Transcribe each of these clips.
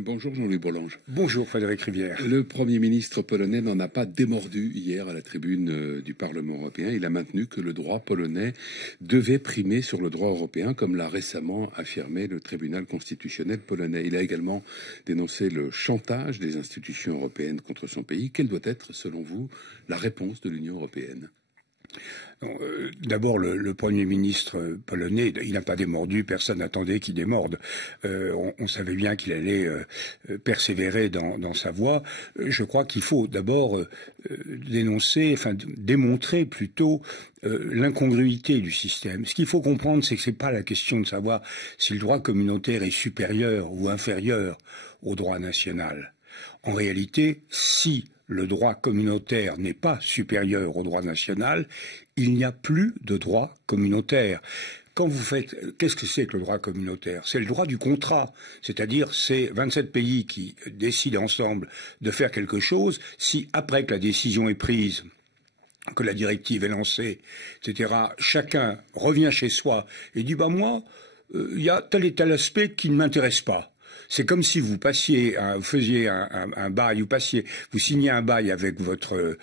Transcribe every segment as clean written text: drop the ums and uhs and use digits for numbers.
Bonjour Jean-Louis Bourlange. Bonjour Frédéric Rivière. Le Premier ministre polonais n'en a pas démordu hier à la tribune du Parlement européen. Il a maintenu que le droit polonais devait primer sur le droit européen, comme l'a récemment affirmé le tribunal constitutionnel polonais. Il a également dénoncé le chantage des institutions européennes contre son pays. Quelle doit être, selon vous, la réponse de l'Union européenne ? D'abord, le Premier ministre polonais, il n'a pas démordu, personne n'attendait qu'il démorde. On savait bien qu'il allait persévérer dans sa voie. Je crois qu'il faut d'abord démontrer plutôt l'incongruité du système. Ce qu'il faut comprendre, c'est que c'est pas la question de savoir si le droit communautaire est supérieur ou inférieur au droit national. En réalité, si le droit communautaire n'est pas supérieur au droit national, il n'y a plus de droit communautaire. Quand vous faites, qu'est-ce que c'est que le droit communautaire? C'est le droit du contrat, c'est-à-dire c'est 27 pays qui décident ensemble de faire quelque chose. Si après que la décision est prise, que la directive est lancée, etc., chacun revient chez soi et dit moi, il y a tel et tel aspect qui ne m'intéresse pas. C'est comme si vous faisiez un bail, vous signiez un bail avec votre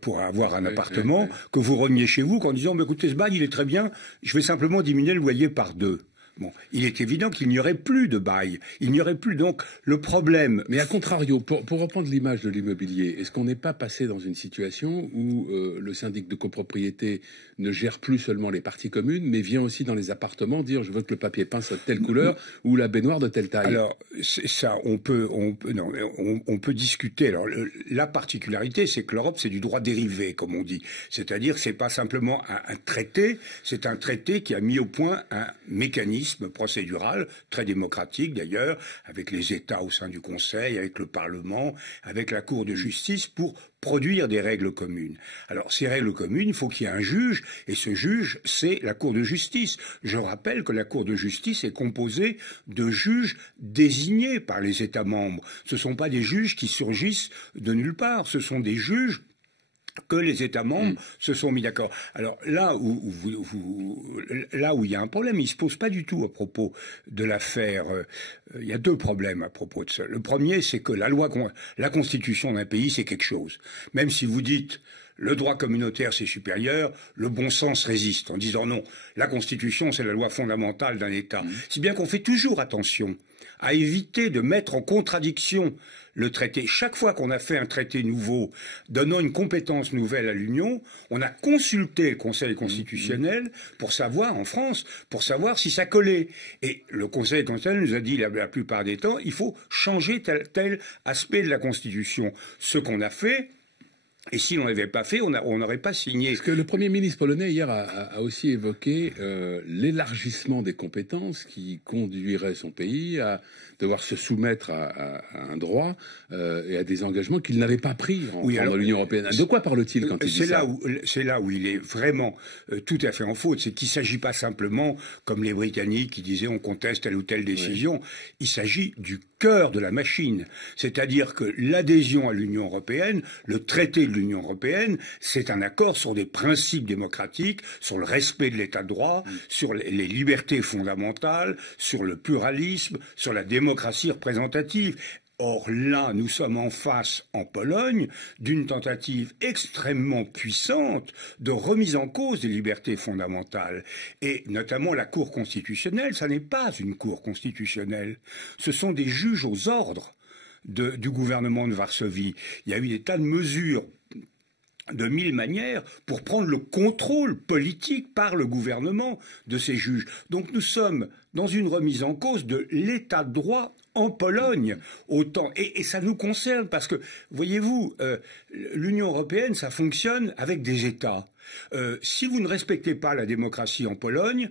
pour avoir un appartement, que vous reveniez chez vous en disant écoutez, ce bail il est très bien, je vais simplement diminuer le loyer par 2. Bon, il est évident qu'il n'y aurait plus de bail. Il n'y aurait plus donc le problème. Mais à contrario, pour reprendre l'image de l'immobilier, est-ce qu'on n'est pas passé dans une situation où le syndic de copropriété ne gère plus seulement les parties communes, mais vient aussi dans les appartements dire je veux que le papier peint soit de telle couleur ou la baignoire de telle taille? Alors ça, on peut discuter. Alors la particularité, c'est que l'Europe, c'est du droit dérivé, comme on dit. C'est-à-dire, c'est pas simplement un traité, c'est un traité qui a mis au point un mécanisme procédural, très démocratique d'ailleurs, avec les États au sein du Conseil, avec le Parlement, avec la Cour de justice, pour produire des règles communes. Alors, ces règles communes, il faut qu'il y ait un juge, et ce juge, c'est la Cour de justice. Je rappelle que la Cour de justice est composée de juges désignés par les États membres. Ce ne sont pas des juges qui surgissent de nulle part, ce sont des juges que les États membres se sont mis d'accord. Alors là où il y a un problème, il se pose pas du tout à propos de l'affaire. Il y a deux problèmes à propos de ça. Le premier, c'est que la constitution d'un pays, c'est quelque chose. Même si vous dites le droit communautaire, c'est supérieur, le bon sens résiste en disant non, la constitution, c'est la loi fondamentale d'un État. Si bien qu'on fait toujours attention à éviter de mettre en contradiction le traité. Chaque fois qu'on a fait un traité nouveau donnant une compétence nouvelle à l'Union, on a consulté le Conseil constitutionnel pour savoir, en France, pour savoir si ça collait. Et le Conseil constitutionnel nous a dit la plupart des temps, il faut changer tel aspect de la Constitution. Ce qu'on a fait. Et si on n'avait pas fait, on n'aurait pas signé. Parce que le Premier ministre polonais hier a aussi évoqué l'élargissement des compétences qui conduirait son pays à devoir se soumettre à un droit et à des engagements qu'il n'avait pas pris dans l'Union européenne. De quoi parle-t-il quand il dit ça? C'est là où il est vraiment tout à fait en faute. C'est qu'il ne s'agit pas simplement, comme les Britanniques qui disaient on conteste telle ou telle décision. Oui. Il s'agit du cœur de la machine. C'est-à-dire que l'adhésion à l'Union européenne, le traité de l'Union européenne, c'est un accord sur des principes démocratiques, sur le respect de l'état de droit, sur les libertés fondamentales, sur le pluralisme, sur la démocratie représentative. Or là, nous sommes en face, en Pologne, d'une tentative extrêmement puissante de remise en cause des libertés fondamentales. Et notamment la Cour constitutionnelle, ça n'est pas une Cour constitutionnelle. Ce sont des juges aux ordres du gouvernement de Varsovie. Il y a eu des tas de mesures de mille manières pour prendre le contrôle politique par le gouvernement de ces juges. Donc nous sommes dans une remise en cause de l'état de droit en Pologne, et ça nous concerne parce que, voyez-vous, l'Union européenne, ça fonctionne avec des États. Si vous ne respectez pas la démocratie en Pologne,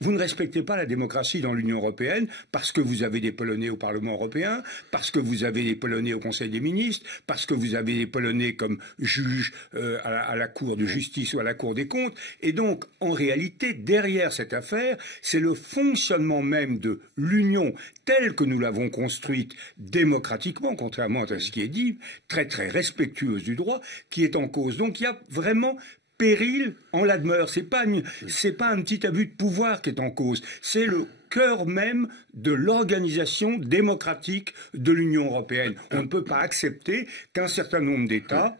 vous ne respectez pas la démocratie dans l'Union européenne parce que vous avez des Polonais au Parlement européen, parce que vous avez des Polonais au Conseil des ministres, parce que vous avez des Polonais comme juges à la Cour de justice ou à la Cour des comptes. Et donc, en réalité, derrière cette affaire, c'est le fonctionnement même de l'Union telle que nous l'avons construite démocratiquement, contrairement à ce qui est dit, très très respectueuse du droit, qui est en cause. Donc il y a vraiment péril en la demeure. C'est pas un petit abus de pouvoir qui est en cause. C'est le cœur même de l'organisation démocratique de l'Union européenne. On ne peut pas accepter qu'un certain nombre d'États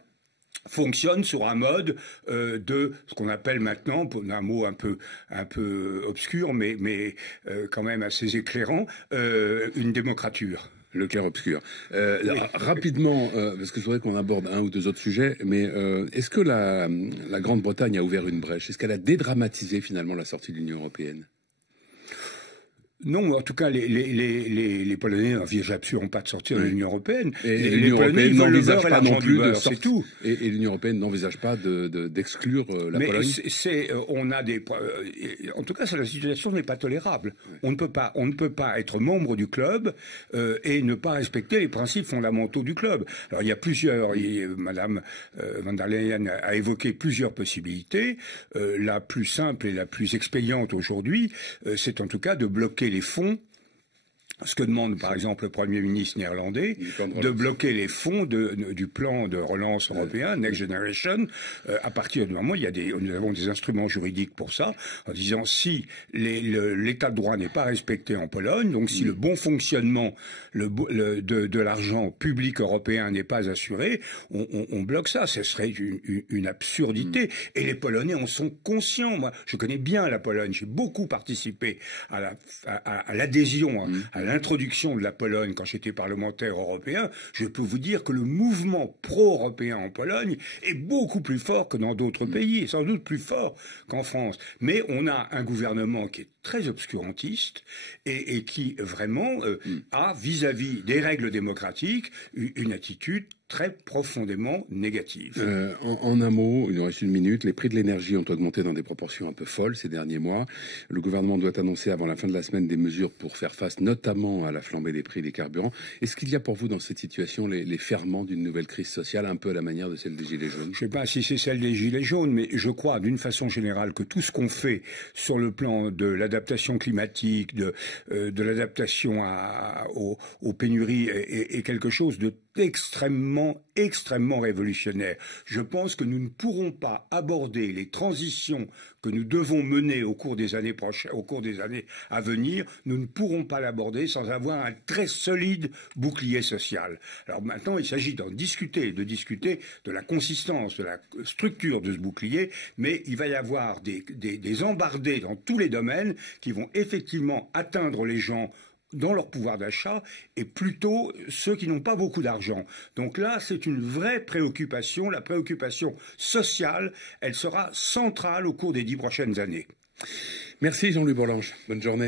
fonctionne sur un mode de ce qu'on appelle maintenant, pour un mot un peu obscur, mais quand même assez éclairant, une démocrature. Le clair-obscur. Rapidement, parce que je voudrais qu'on aborde un ou deux autres sujets, mais est-ce que la Grande-Bretagne a ouvert une brèche? Est-ce qu'elle a dédramatisé finalement la sortie de l'Union européenne? Non, en tout cas, les Polonais n'envisagent absolument pas de sortir de l'Union européenne. Et les Polonais veulent le beurre et l'argent du beurre, c'est tout. Et l'Union européenne n'envisage pas d'exclure la Pologne. On a en tout cas, la situation n'est pas tolérable. On ne peut pas être membre du club et ne pas respecter les principes fondamentaux du club. Alors, il y a Madame van der Leyen a évoqué plusieurs possibilités. La plus simple et la plus expédiente aujourd'hui, c'est en tout cas de bloquer les fonds, ce que demande par exemple le Premier ministre néerlandais, de bloquer les fonds du plan de relance européen, Next Generation, à partir du moment où nous avons des instruments juridiques pour ça, en disant si l'état de droit n'est pas respecté en Pologne, donc si le bon fonctionnement de l'argent public européen n'est pas assuré, on bloque ça. Ce serait une absurdité. Et les Polonais en sont conscients. Moi, je connais bien la Pologne. J'ai beaucoup participé à l'adhésion, à l'introduction de la Pologne quand j'étais parlementaire européen. Je peux vous dire que le mouvement pro-européen en Pologne est beaucoup plus fort que dans d'autres pays, et sans doute plus fort qu'en France. Mais on a un gouvernement qui est très obscurantiste et qui vraiment a vis-à-vis des règles démocratiques une attitude très profondément négative. En un mot, il nous reste une minute, les prix de l'énergie ont augmenté dans des proportions un peu folles ces derniers mois. Le gouvernement doit annoncer avant la fin de la semaine des mesures pour faire face notamment à la flambée des prix des carburants. Est-ce qu'il y a pour vous dans cette situation les ferments d'une nouvelle crise sociale, un peu à la manière de celle des Gilets jaunes? Je ne sais pas si c'est celle des Gilets jaunes, mais je crois d'une façon générale que tout ce qu'on fait sur le plan de l'adaptation climatique, de l'adaptation aux pénuries est quelque chose de extrêmement révolutionnaire. Je pense que nous ne pourrons pas aborder les transitions que nous devons mener au cours des années à venir, nous ne pourrons pas l'aborder sans avoir un très solide bouclier social. Alors maintenant, il s'agit de discuter de la consistance, de la structure de ce bouclier, mais il va y avoir des embardées dans tous les domaines qui vont effectivement atteindre les gens dans leur pouvoir d'achat, et plutôt ceux qui n'ont pas beaucoup d'argent. Donc là, c'est une vraie préoccupation. La préoccupation sociale, elle sera centrale au cours des 10 prochaines années. Merci Jean-Louis Bourlanges. Bonne journée.